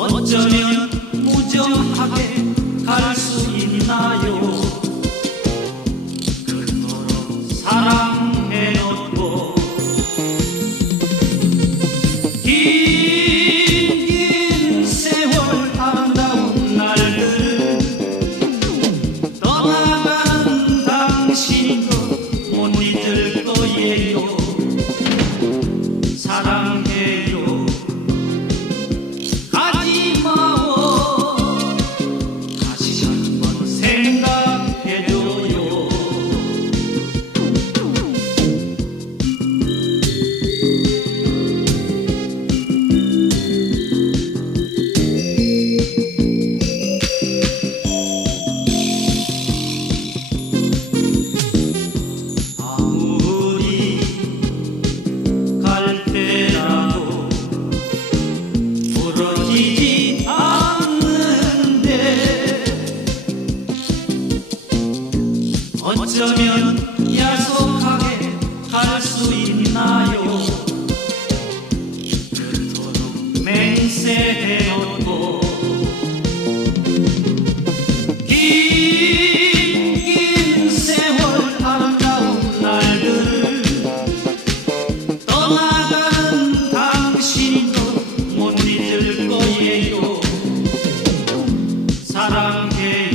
어쩌면 무정하게 갈 수 있나요? 그토록 사랑해놓고 긴긴 세월 아름다운 날들 떠나간 당신 어쩌면 약속하게 갈 수 있나요? 그토록 맹세해놓고 긴 세월 아까운 날 들, 떠나가는 당신도 못 잊을 거예요. 사랑해.